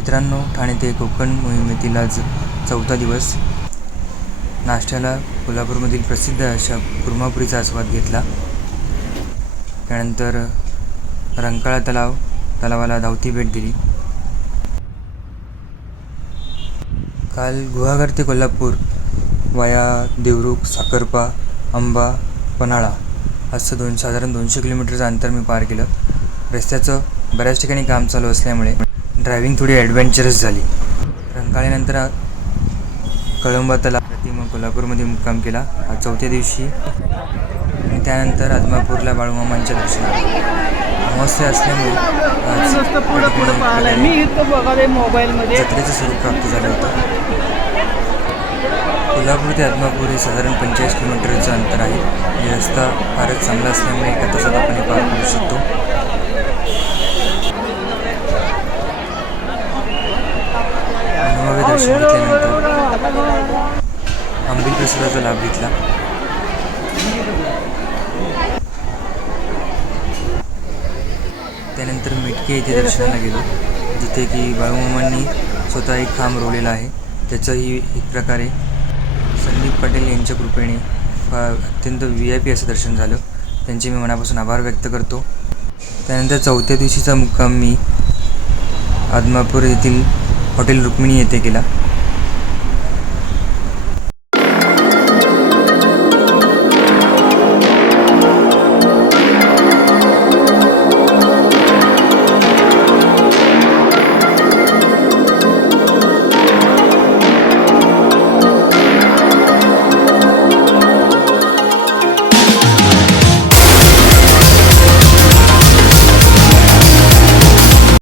मित्रांनो, ठाणे ते कोकण मोहिमेतील आज चौथा दिवस. नाश्त्याला कोल्हापूरमधील प्रसिद्ध अशा कुर्मापुरीचा आस्वाद घेतला. त्यानंतर रंकाळा तलावाला धावती भेट दिली. काल गुहागर ते कोल्हापूर वाया देवरुख, साखरपा, अंबा, पन्हाळा असं साधारण 200 किलोमीटरचं अंतर मी पार केलं. रस्त्याचं बऱ्याच ठिकाणी काम चालू असल्यामुळे ड्रायव्हिंग थोडी ॲडव्हेंचरस झाली. रंकाळ्यानंतर कळंबा तलाव मग कोल्हापूरमध्ये मुक्काम केला आज चौथ्या दिवशी. आणि त्यानंतर आदमापूरला बाळूमामांच्या दर्शनाला अमावस्या असल्यामुळे आज जत्रेचं स्वरूप प्राप्त झालं होतं. कोल्हापूर ते आदमापूर हे साधारण 45 किलोमीटरचं अंतर आहे. आणि रस्ता फारच चांगला असल्यामुळे एका तासात आपण हे पार करू शकतो. दर्शन घेतल्यानंतर आंबील प्रसादाचा लाभ घेतला. त्यानंतर मेटके येथे दर्शनाला गेलो, जिथे की बाळूमामांनी स्वतः एक खांब रोवलेला आहे. त्याचंही एक प्रकारे संदीप पाटील यांच्या कृपेने अत्यंत VIP असं दर्शन झालं. त्यांचे मी मनापासून आभार व्यक्त करतो. त्यानंतर चौथ्या दिवशीचा मुक्काम मी आदमापूर येथील हॉटेल रुक्मिणी येथे केला.